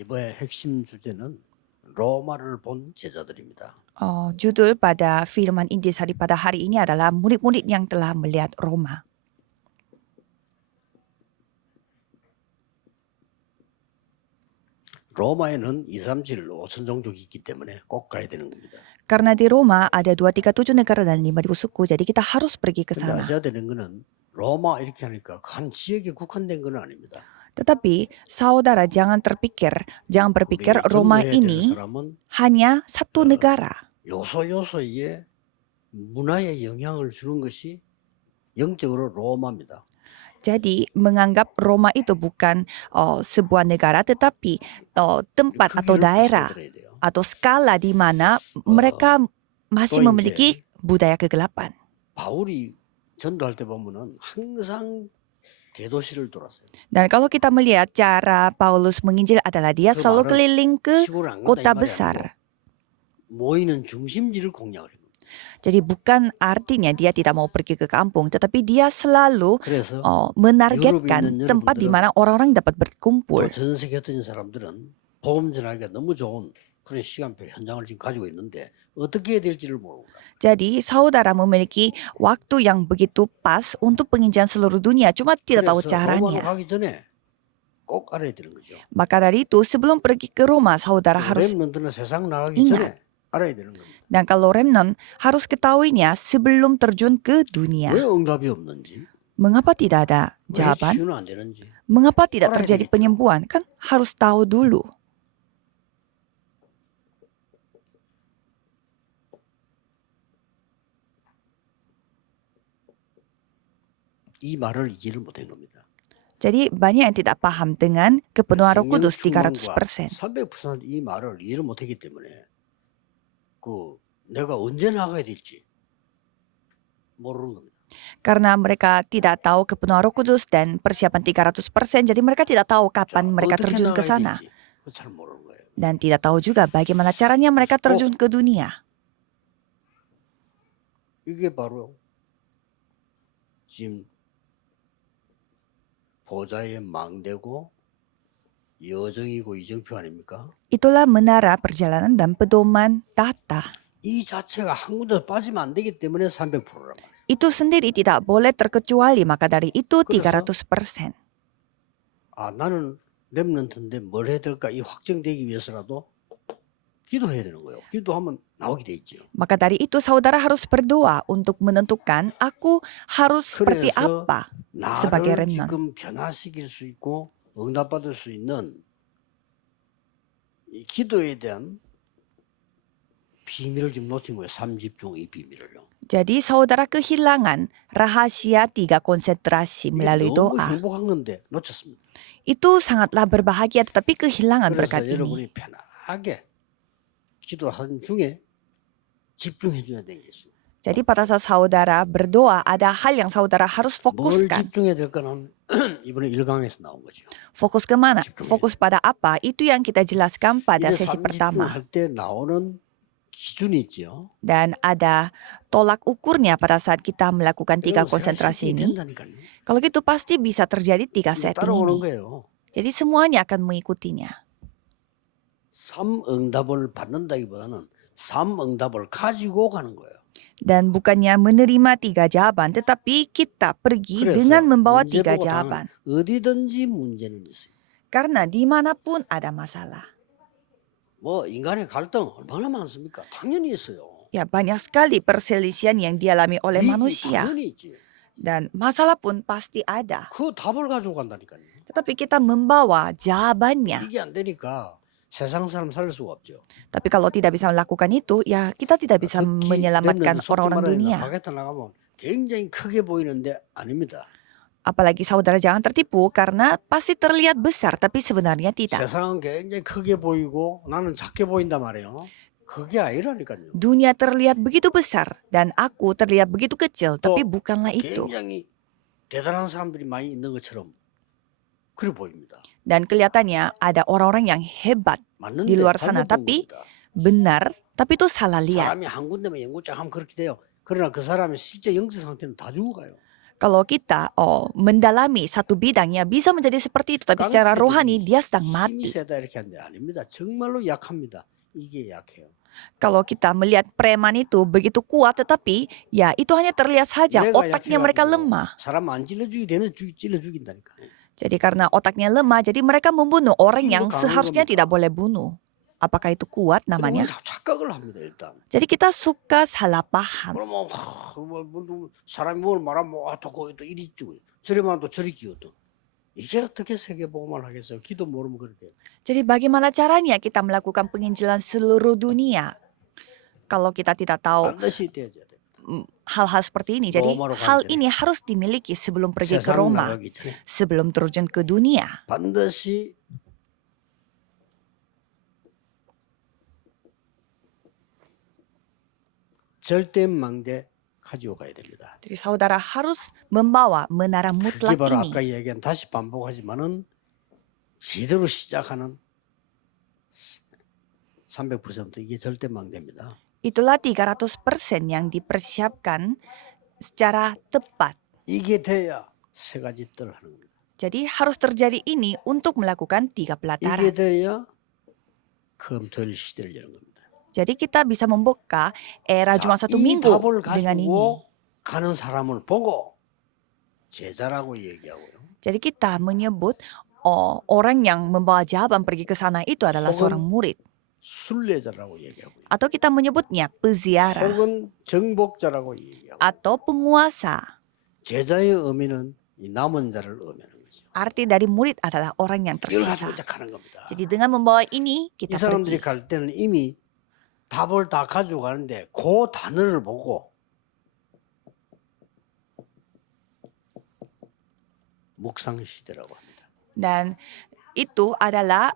이번에 핵심 주제는 로마를 본 제자들입니다. Judul pada firman intisari pada hari ini adalah murid-murid yang telah melihat Roma. 로마에는 2, 3, 7, 5천 종족이 있기 때문에 꼭 가야 되는 겁니다. Karena di Roma ada 237 negara dan 5.000 suku, jadi kita harus pergi ke 근데 sana. 아셔야 되는 거는 로마 이렇게 하니까 한 지역에 국한된 건 아닙니다. Tetapi saudara jangan berpikir 우리 Roma 전도해야 되는 ini 사람은 hanya satu negara. 요소요소에 문화에 영향을 주는 것이 영적으로 로마입니다. Jadi menganggap Roma itu bukan sebuah negara tetapi tempat atau 그 길을 daerah 들어야 돼요. atau skala di mana mereka masih 또 memiliki budaya kegelapan. 바울이 전도할 때 보면은 항상 대도시를 돌았어요. Dan kalau kita melihat cara Paulus menginjil adalah dia 그 selalu 말은 keliling ke 시골 안 간다 이 kota 말이 besar. 아니고 모이는 중심지를 공략을 해요. Jadi bukan artinya dia tidak mau pergi ke kampung, tetapi dia selalu 그래서 menargetkan 유럽에 있는 tempat di 여러분들은 mana orang-orang dapat 또 berkumpul. 전 세계 어떤 사람들은 복음 전하기가 너무 좋은 그런 시간표 현장을 지금 가지고 있는데 어떻게 해야 될지를 모르고. Jadi saudara memiliki waktu yang begitu pas untuk penginjilan seluruh dunia, cuma tidak tahu 그래서 로마로 caranya. 가기 전에 꼭 알아야 되는 거죠. Maka dari itu sebelum pergi ke Roma, saudara harus 렘넌트는 세상 나가기 ingat. 전에 알아야 되는 겁니다. Dan kalau remnant harus ketahuinya sebelum terjun ke 왜 dunia. 응답이 없는지, Mengapa tidak ada 왜 jawaban? 치유는 안 되는지. Mengapa tidak 알아야 terjadi 되겠죠. penyembuhan? Kan harus tahu dulu. 이 말을 이해를 못한 겁니다. Jadi banyak yang tidak paham dengan kepenuhan Roh 성령 Kudus 충만과 300%. 300%이 말을 이해를 못했기 때문에 내가 언제 나가야 될지 모르는 겁니다. Karena mereka tidak tahu kepenuhan Roh Kudus dan persiapan 300%, jadi mereka tidak tahu kapan mereka 어떻게 terjun ke 나가야 sana. 될지 그거 잘 모르는 거예요. Dan tidak tahu juga bagaimana caranya mereka terjun ke dunia. 이게 바로 지금 보좌의 망대고 여정이고 이정표 아닙니까? Itulah menara perjalanan dan pedoman tata. 이 자체가 한 군데도 빠지면 안 되기 때문에 300%란 말이에요. Itu sendiri tidak boleh terkecuali, maka dari itu 그래서 300%. 나는 렘넌트인데 뭘 해야 될까 이 확정되기 위해서라도 기도해야 되는 거예요. 기도하면 나오게 돼 있죠. Maka dari itu saudara harus berdoa untuk menentukan aku harus seperti 그래서 apa sebagai 나를 remnant. 지금 변화시킬 수 있고 응답받을 수 있는 이 기도에 대한 비밀을 지금 놓친 거예요. 3집중 이 비밀을요. Jadi saudara kehilangan rahasia 3 konsentrasi 이게 melalui 너무 doa. 행복한 건데 놓쳤습니다. Itu sangatlah berbahagia tetapi kehilangan 그래서 berkat ini. 여러분이 편하게 기도하는 중에 집중해 줘야 되는 게 있어요. Jadi pada saat saudara berdoa ada hal yang saudara harus 뭘 fokuskan. 집중해야 될까는 이번에 1강에서 나온 거죠. Fokus kemana? 집중해야 Fokus pada apa? Itu yang kita jelaskan pada 이제 sesi pertama. 3집중할 때 나오는 기준이 있죠. Dan ada tolak ukurnya pada saat kita melakukan 3 konsentrasi ini. 된다니까요. Kalau gitu pasti bisa terjadi 3 setting 따라오는 ini. 거예요. Jadi semuanya akan mengikutinya. 3응답을 받는다기보다는 3응답을 가지고 가는 거예요. Dan bukannya menerima 3 jawaban, tetapi kita pergi 그래서 dengan membawa 문제 3 보고 jawaban. 어디든지 문제는 있어요. Karena dimanapun ada masalah. 뭐 인간의 갈등 얼마나 많습니까? 당연히 있어요. Ya banyak sekali perselisihan yang dialami oleh 위기 manusia. 당연히 있지. Dan masalah pun pasti ada. 그 답을 가지고 간다니까요. Tetapi kita membawa jawabannya. 이게 안 되니까 세상 사람 살릴 수가 없죠. Tapi kalau tidak bisa melakukan itu, ya kita tidak bisa menyelamatkan orang-orang dunia. 바게트 나가면 굉장히 크게 보이는데 아닙니다. Apalagi saudara jangan tertipu karena pasti terlihat besar tapi sebenarnya tidak. 세상은 굉장히 크게 보이고 나는 작게 보인단 말이에요. 그게 아니라니까요. Dunia terlihat begitu besar dan aku terlihat begitu kecil, tapi bukanlah itu. 굉장히 대단한 사람들이 많이 있는 것처럼 그래 보입니다. Dan kelihatannya ada orang-orang yang hebat 맞는데 di luar sana, 잘못 본 tapi 겁니다. benar, tapi itu salah lihat. 사람이 한 군데만 연구장 하면 그렇게 돼요. 그러나 그 사람의 실제 영적 상태는 다 죽어가요. Kalau kita mendalami satu bidang ya bisa menjadi seperti itu, tapi secara rohani dia sedang 힘이 mati. 세다 이렇게 하는데 아닙니다. 정말로 약합니다. 이게 약해요. Kalau kita melihat preman itu begitu kuat, tetapi ya itu hanya terlihat saja 내가 otaknya mereka 약해가지고 lemah. 사람 안 찔러주기 되는 찔러 죽인다니까. Jadi karena otaknya lemah, jadi mereka membunuh orang Ini yang bukan seharusnya 겁니다. tidak boleh bunuh. Apakah itu kuat 우리 namanya? 착각을 합니다 일단. Jadi kita suka salah paham. 그러면 사람이 뭘 말하면 또 거기 또 이리 죽어. 저리만 또 저리 기어도. 이게 어떻게 세계복음을 하겠어요? 기도 모르면 그렇게. Jadi bagaimana caranya kita melakukan penginjilan seluruh dunia kalau kita tidak tahu 반드시 되어야 돼. hal-hal seperti ini. Jadi 로마로 가기 hal 전에. ini harus dimiliki sebelum pergi ke 세상 Roma, 나가기 전에 sebelum terjun ke dunia. 반드시 절대망대 가지고 가야 됩니다. Jadi saudara harus membawa menara 그게 mutlak 바로 ini. 아까 얘기한 다시 반복하지만은 제대로 시작하는 300% 이게 절대망대입니다. Itulah 300% yang dipersiapkan secara tepat. 이게 돼야 세 가지 뜰 하는 겁니다. Jadi harus terjadi ini untuk melakukan 3 이게 pelataran. 돼야 검토일 시대를 여는 겁니다. Jadi kita bisa membuka era cuma satu 이 minggu 답을 dengan ini. 가지고 가는 사람을 보고 제자라고 얘기하고요. Jadi kita menyebut orang yang membawa jawaban pergi ke sana itu adalah 혹은 seorang murid. 순례자라고 얘기하고요. Atau kita menyebutnya peziarah 혹은 정복자라고 얘기하고 atau penguasa. 제자의 의미는 이 남은 자를 의미하는 거죠. Arti dari murid adalah orang yang 이걸 tersisa. 가지고 이제 가는 겁니다. Jadi dengan membawa ini 이 kita 사람들이 pergi. 갈 때는 이미 답을 다 가지고 가는데 그 단어를 보고 묵상 시대라고 합니다. Dan itu adalah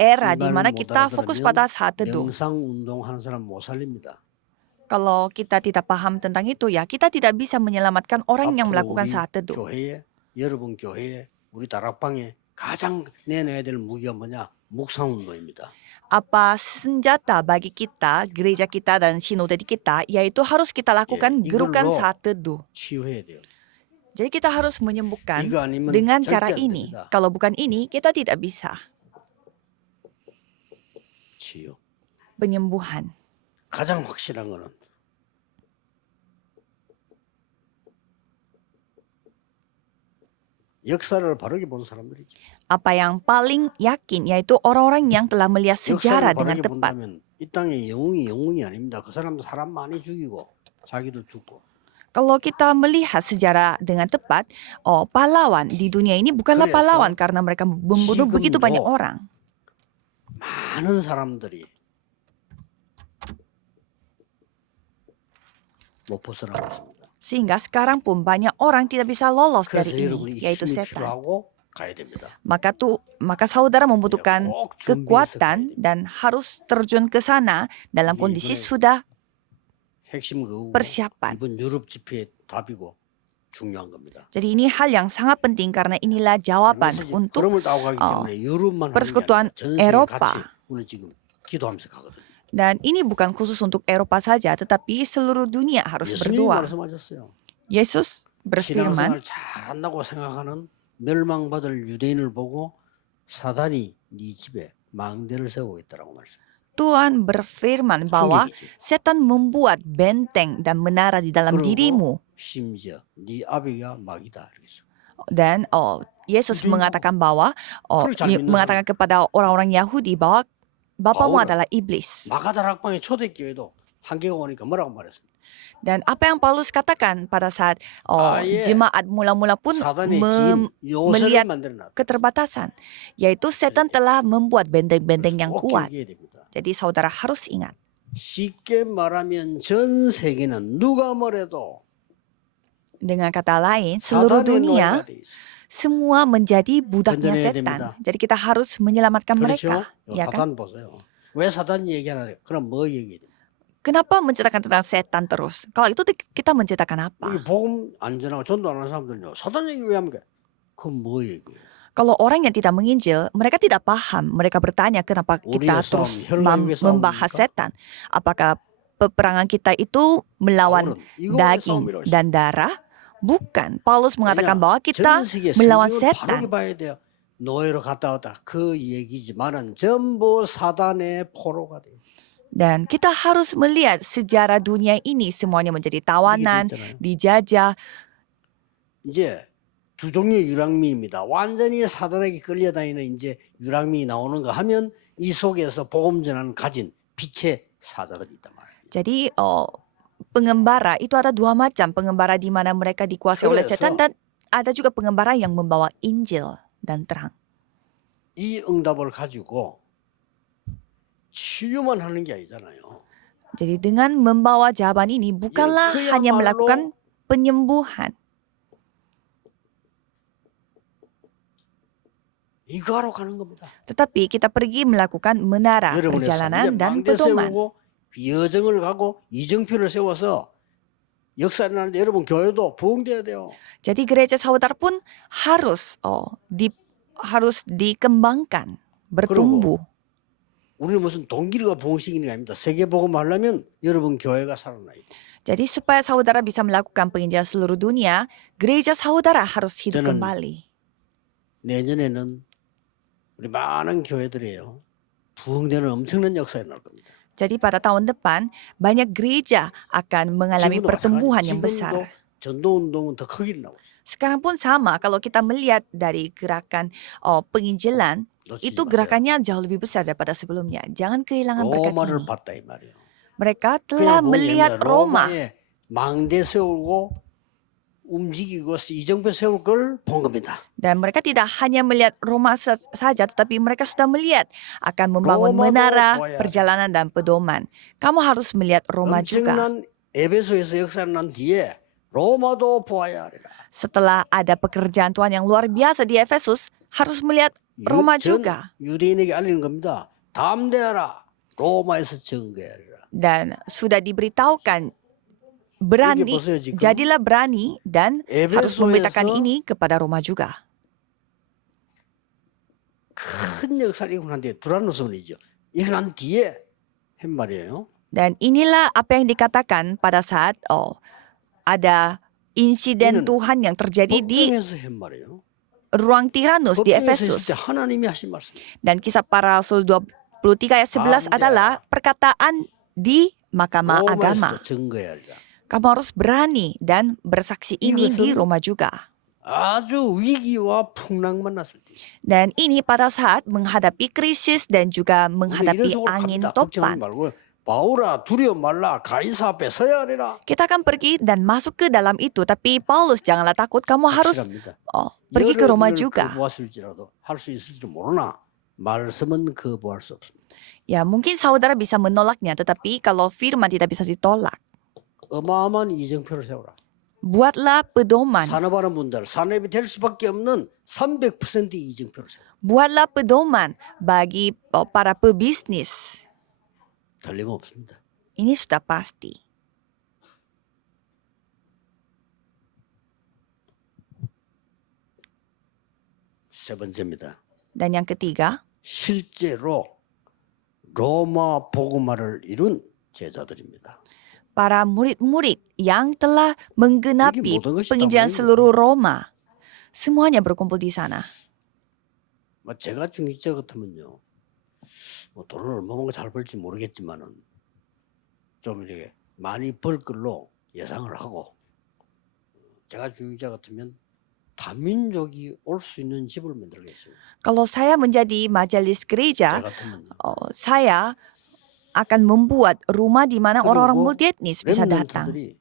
era di mana kita fokus pada saat teduh. 명상 운동하는 사람 못 살립니다. Kalau kita tidak paham tentang itu ya kita tidak bisa menyelamatkan orang yang 앞으로 melakukan 우리 saat teduh. 교회에 여러분 교회에 우리 다락방에 가장 내놔야 될 무기가 뭐냐? 묵상 운동입니다. Apa senjata bagi kita, gereja kita dan sinode kita, yaitu harus kita lakukan 예, gerukan 이걸로 saat teduh. 치유해야 돼요. Jadi kita harus menyembuhkan 이거 아니면 dengan 절대 cara 안 ini. 됩니다. Kalau bukan ini, kita tidak bisa. 치유. Penyembuhan. 가장 확실한 거는 역사를 바르게 본 사람들이죠. Apa yang paling yakin yaitu orang-orang yang telah melihat sejarah 역사를 dengan 바르게 tepat. 본다면 이 땅의 영웅이 아닙니다. 그 사람도 사람 많이 죽이고 자기도 죽고. Kalau kita melihat sejarah dengan tepat, pahlawan di dunia ini bukanlah 그래서 pahlawan karena mereka membunuh begitu 지금도 banyak orang. 많은 사람들이 못 벗어나고 있습니다. Sehingga sekarang pun banyak orang tidak bisa lolos 그래서 dari 여러분이 ini, yaitu 힘이 setan. 필요하고 가야 됩니다. Maka saudara membutuhkan 꼭 준비해서 가야 kekuatan 됩니다. dan harus terjun ke sana dalam 예, kondisi 이번에 sudah 핵심 그거고 persiapan. 이번 유럽 집회의 답이고 중요한 겁니다. Jadi ini hal yang sangat penting karena inilah jawaban 메시지 untuk 걸음을 따고 가기 때문에 유럽만 하는 게 persekutuan 아니라 전 세계 Eropa. 같이 오늘 지금 기도하면서 가거든요. dan ini bukan khusus untuk Eropa saja tetapi seluruh dunia harus 예수님이 berdoa. 말씀하셨어요. Yesus berfirman, 신앙생활 잘한다고 생각하는 멸망받을 유대인을 보고 사단이 네 집에 망대를 세우고 있다라고 말씀. Tuhan berfirman bahwa 충격이지. setan membuat benteng dan menara di dalam 그리고 dirimu. 심지어 네 아비가 마귀다 이렇게 했어요. Dan Yesus Jadi, mengatakan bahwa 그걸 잘 믿는 mengatakan kepada orang-orang Yahudi bahwa bapamu 바울은 adalah iblis. 마가다락방에 초대교회도 한계가 오니까 뭐라고 말했습니까? Dan apa yang Paulus katakan pada saat 아예 jemaat mula-mula pun 사단의 진 요새를 melihat 만들어놨다. keterbatasan, yaitu setan telah membuat benteng-benteng yang 꼭 kuat. 경계해야 됩니다. Jadi saudara harus ingat. 쉽게 말하면 전 세계는 누가 뭐래도 Dengan kata lain, seluruh 사단의 dunia 노예가 돼 있어요. semua menjadi budaknya 건져내야 setan. 됩니다. Jadi kita harus menyelamatkan 그렇죠? mereka, ya kan? 사단 보세요. 왜 사단 얘기하나? 그럼 뭐 얘기해야 돼요? Kenapa menceritakan tentang setan terus? Kalau itu kita menceritakan apa? 이 복음 안 전하고 전도 안 하는 사람들은요. 사단 얘기 왜 합니까? 그건 뭐 얘기예요? Kalau orang yang tidak menginjil, mereka tidak paham. Mereka bertanya kenapa kita 우리의 싸움, terus 혈과의 membahas 싸움입니까? setan. Apakah peperangan kita itu melawan 바울은 이거 왜 daging 싸움이라고 했어요? dan darah? Bukan. Paulus mengatakan 왜냐? bahwa kita 전 세계 melawan 성경을 setan. 바르게 봐야 돼요. 노예로 갔다 왔다 그 얘기지만은 전부 사단의 포로가 돼요. Dan kita harus melihat sejarah dunia ini semuanya menjadi tawanan, 있잖아요. dijajah. 이제 두 종류의 유랑민입니다. 완전히 사단에게 끌려다니는 이제 유랑민이 나오는 거 하면 이 속에서 복음 전하는 가진 빛의 사자들이 있단 말이에요. Jadi pengembara itu ada dua macam. Pengembara di mana mereka dikuasai oleh 그래서 setan dan ada juga pengembara yang membawa Injil dan terang. 이 응답을 가지고 치유만 하는 게 아니잖아요. Jadi dengan membawa jawaban ini bukanlah 그야말로 hanya melakukan penyembuhan. 이거 하러 가는 겁니다. Tetapi kita pergi melakukan menara 여러분의 삶, 이제 perjalanan dan 망대 pedoman. 세우고 여정을 가고 이정표를 세워서 역사를 하는데 여러분 교회도 부흥돼야 돼요. Jadi gereja saudara pun harus dikembangkan, bertumbuh. 우리는 무슨 동기가 부흥시키는 게 아닙니다. 세계복음 하려면 여러분 교회가 살아나야 돼요. Jadi supaya saudara bisa melakukan penginjilan seluruh dunia, gereja saudara harus hidup 저는 kembali. 내년에는 우리 많은 교회들이에요. 부흥되는 엄청난 역사가 날 겁니다. Jadi pada tahun depan banyak gereja akan mengalami 지금도 pertumbuhan yang 지금도 besar. 전도운동은 더 크게 나오죠. Sekarang pun sama kalau kita melihat dari gerakan penginjilan, 놓치지 itu 마세요. gerakannya jauh lebih besar daripada sebelumnya. Jangan kehilangan berkat 로마를 ini. 봤다 이 말이에요. Mereka telah 그냥 melihat 보면 Roma 로마에 망대 세우고 움직이고 이정표 세울 걸 본 겁니다. dan mereka tidak hanya melihat Roma saja, tetapi mereka sudah melihat akan membangun Roma menara, 보아야 perjalanan dan pedoman. Kamu harus melihat Roma juga. 엄청난 에베소에서 역사를 난 뒤에 로마도 보아야 하리라. Setelah ada pekerjaan Tuhan yang luar biasa di Efesus, harus melihat Roma 전 juga. 유대인에게 알리는 겁니다. 담대하라. 로마에서 증거하리라. Dan sudah diberitahukan, 이게 berani, 보세요 지금. jadilah berani dan harus memberitakan 에베소에서 ini kepada Roma juga. 큰 역사를 이루고 난 뒤에 두란노선이죠. 이거 난 뒤에 한 말이에요. Dan inilah apa yang dikatakan pada saat ada insiden Ini Tuhan yang terjadi di 법정에서 한 말이에요. ruang Tiranus di 법정에서 있을 Efesus. 때 하나님이 하신 말씀. Dan kisah para Rasul 23 ayat 11 adalah perkataan di Mahkamah Agama. 로마에서도 증거해야 하리라. Kamu harus berani dan bersaksi ini di 이것은 Roma juga. 아주 위기와 풍랑만 났을 때. Dan ini pada saat menghadapi krisis dan juga 우리 이런 menghadapi 속으로 angin 갑니다. 걱정하지 topan. 말고 바울아 두려워 말라 가이사 앞에 서야 하리라. Kita akan pergi dan masuk ke dalam itu. Tapi Paulus, janganlah takut. Kamu harus 확실합니다. pergi ke Roma 여러분을 juga. 거부하실지라도 할 수 있을지 모르나 말씀은 거부할 수 없습니다. Ya, mungkin saudara bisa menolaknya. Tetapi kalau firman tidak bisa ditolak, 어마어마한 이정표를 세워라. buatlah pedoman. 산업하는 분들 산업이 될 수밖에 없는 300% 이정표를 세워라. Buatlah pedoman bagi para pebisnis. 틀림없습니다. Ini sudah pasti. 세 번째입니다. Dan yang ketiga, 실제로 로마 복음화를 이룬 제자들입니다. para murid-murid yang telah menggenapi 모든 것이 다 penginjilan 모이는 seluruh Roma. Semuanya berkumpul di sana. 제가 중직자 같으면요. 뭐 돈을 얼마나 잘 벌지 모르겠지만은 좀 이렇게 많이 벌 걸로 예상을 하고 제가 중직자 같으면 다민족이 올 수 있는 집을 만들겠어요. Kalau saya menjadi majelis gereja, 제 같으면 saya akan membuat rumah di mana orang-orang 그리고 multietnis bisa datang. 렘넌트들이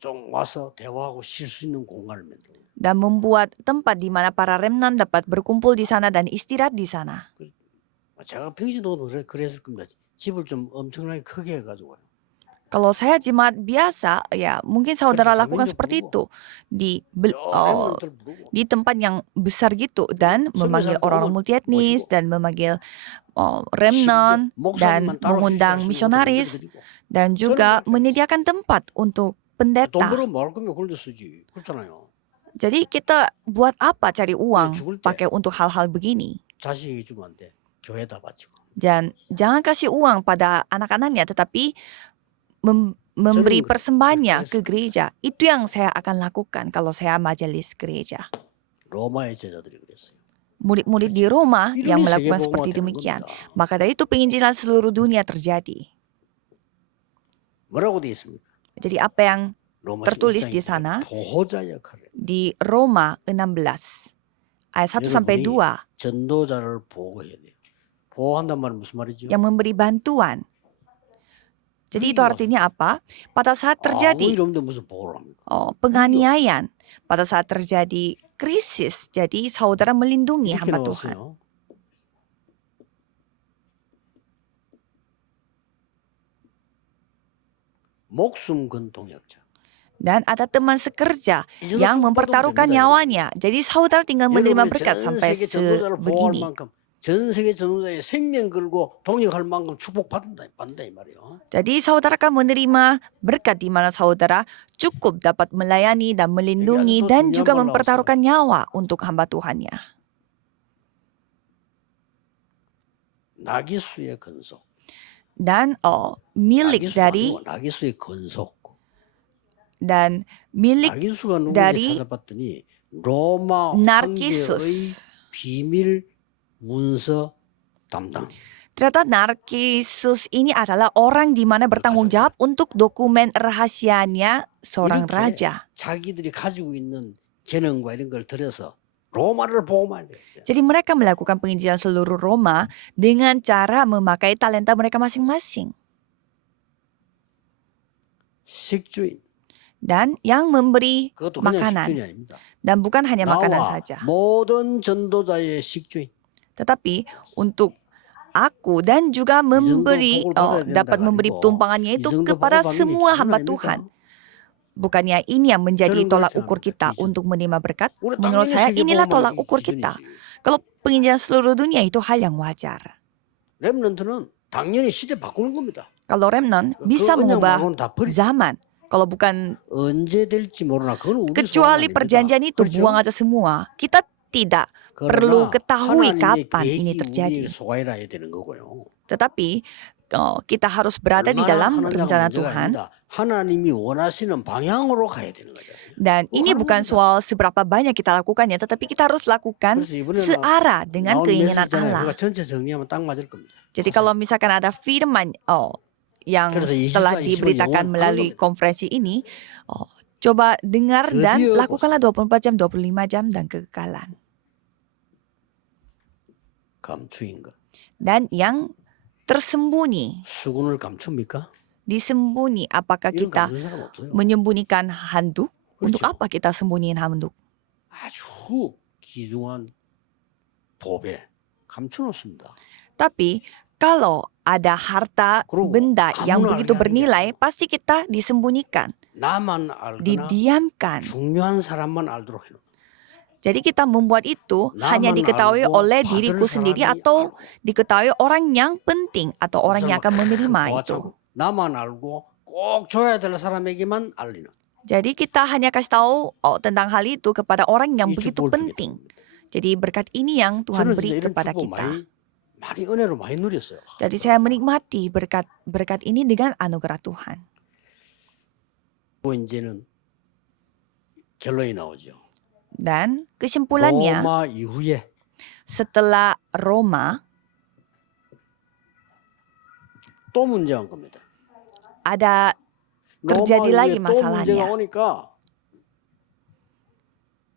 좀 와서 대화하고 쉴 수 있는 공간을 만들어요. Dan membuat tempat di mana para remnant dapat berkumpul di sana dan istirahat di sana. 제가 평시도 그랬을 겁니다. 집을 좀 엄청나게 크게 해가지고요. Kalau saya jemaat biasa, ya mungkin saudara 그래서 lakukan 다민족 seperti 부르고, itu. 렘넌트들 부르고 Di tempat yang besar gitu. Dan memanggil orang-orang multietnis dan memanggil remnant dan 목사님만 따로 mengundang 휴식하시는 misionaris. 것도 드리고. Dan juga menyediakan tempat untuk 돈 pendeta. 벌으면 뭐 할 거면 그런 데 쓰지. 그렇잖아요. Jadi kita buat apa cari uang 죽을 때 pakai untuk hal-hal begini? 자식이 주면 안 돼. 교회다 바치고. Dan jangan kasih uang pada anak-anaknya, tetapi memberi 저는 persembahannya 그렇게 ke gereja. Itu yang saya akan lakukan kalau saya majelis gereja. 로마의 제자들이 그랬어요. Murid-murid di Roma yang 이름이 melakukan 세계복음화 seperti 되는 demikian. 겁니다. Maka dari itu penginjilan seluruh dunia terjadi. 뭐라고 돼 있습니까? Jadi apa yang 로마 tertulis di 11장에 sana 보호자 역할을 di Roma 16 ayat 1 sampai 여러분이 2 전도자를 보호해야 돼요. 보호한단 말은 무슨 말이죠? yang memberi bantuan. Jadi itu Iya. artinya apa? Pada saat 아무 terjadi 일 없는데 무슨 보호를 합니까? penganiayaan, pada saat terjadi krisis, jadi saudara melindungi 이렇게 hamba Tuhan. 나왔어요. 목숨 건 동역자. Dan ada teman sekerja 이 정도 yang 축복받으면 mempertaruhkan 됩니다, nyawanya. Jadi saudara tinggal menerima 여러분이 berkat 전 sampai 세계 전도자를 보호할 sebegini. 만큼 전 세계 전도자의 생명 걸고 동역할 만큼 축복받는다 이 말이에요. Jadi saudara akan menerima berkat di mana saudara cukup dapat melayani dan melindungi itu dan 중요한 juga 말 mempertaruhkan nyawa untuk hamba Tuhannya. 나기수의 건속. Dan milik 나기수가 dari 아니고 나기수의 건속. dan milik 나기수가 누구인지 dari 찾아봤더니 로마 Narkisus. 황제의 비밀 문서 담당. ternyata Narkisus ini adalah orang di mana bertanggung jawab untuk dokumen rahasianya seorang 이렇게 raja. 자기들이 가지고 있는 재능과 이런 걸 들여서 로마를 보호만 해요. Jadi mereka melakukan penginjilan seluruh Roma dengan cara memakai talenta mereka masing-masing. 식주인. Dan yang memberi 그것도 그냥 makanan. 식주인이 아닙니다. Dan bukan hanya makanan 나와 saja. 모든 전도자의 식주인. Tetapi untuk aku dan juga memberi, 복을 받아야 된다가 dapat memberi 아니고 tumpangannya 이 itu 정도 kepada 복을 받는 게 semua 기준 hamba 아닙니까? Tuhan. Bukannya ini yang menjadi 저는 tolak 그렇지 ukur 않습니다. kita 기준. untuk menerima berkat? 우리 Menurut 당연히 saya inilah 세계복음화는 tolak 그게 ukur kita. 기준이지. Kalau penginjilan seluruh dunia itu hal yang wajar. 렘넌트는 당연히 시대 바꾸는 겁니다. Kalau remnant 그 bisa 언약 mengubah 말고는 다 버리죠. zaman. Kalau bukan 언제 될지 모르나 그건 우리 kecuali 소원이 아닙니다. perjanjian itu 그렇죠? buang aja semua. Kita tidak perlu 그러나 ketahui 하나님의 kapan ini 계획이 terjadi. 우리에게 속아야 되는 거고요. Tetapi kita harus berada di 얼마나 dalam 하느냐가 rencana 문제가 Tuhan. 아닙니다. 하나님이 원하시는 방향으로 가야 되는 거죠. Dan ini 하는 bukan 겁니다. soal seberapa banyak kita lakukannya, tetapi kita harus lakukan 그래서 이번에 searah dengan 나온 keinginan 메시지잖아요. Allah. 그거 전체 정리하면 딱 맞을 겁니다. Jadi kalau misalkan ada firman yang 그래서 24, telah 25 diberitakan 영원 melalui 하는 겁니다. konferensi ini, coba dengar dan 드디어 lakukanlah 24 jam, 25 jam dan kekekalan. 감추인 것. Dan yang tersembunyi, 수군을 감춥니까? disembunyi, apakah 이런 kita 감추는 사람 없어요. menyembunyikan handuk? Untuk 그렇죠. apa kita sembunyiin handuk? 아주 귀중한 보배 감춰놓습니다. Tapi kalau ada harta 그리고 benda yang 아무나 begitu 알게 하는 게 bernilai, 아니고 pasti kita disembunyikan, 나만 알거나 didiamkan. 중요한 사람만 알도록 해놓는. Jadi kita membuat itu hanya 나만 diketahui 알고 oleh 받을 diriku sendiri 사람이 atau 알고. diketahui orang yang penting atau orang yang akan menerima itu. 도와주고 나만 알고 꼭 줘야 될 사람에게만 알리는. Jadi kita hanya kasih tahu tentang hal itu kepada orang yang 이 begitu 축복을 주게 penting. 됩니다. Jadi berkat ini yang Tuhan 저는 beri 진짜 이런 kepada 축복 kita. 많이 은혜로 많이 누렸어요. Jadi saya menikmati berkat ini dengan anugerah Tuhan. 뭐 이제는 결론이 나오죠. Dan kesimpulannya, 로마 이후에 setelah Roma 또 문제가 온 겁니다. ada terjadi 로마 lagi 이후에 또 문제가 masalahnya. 오니까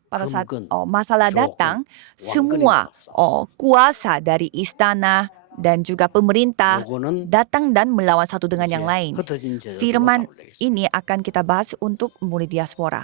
Pada saat 금근, masalah 조건, datang, 왕권이 semua 나왔어. kuasa dari istana dan juga pemerintah 요거는 datang dan melawan satu dengan yang 이제 lain. 흩어진 제자들로 Firman 가보겠습니다. ini akan kita bahas untuk murid diaspora.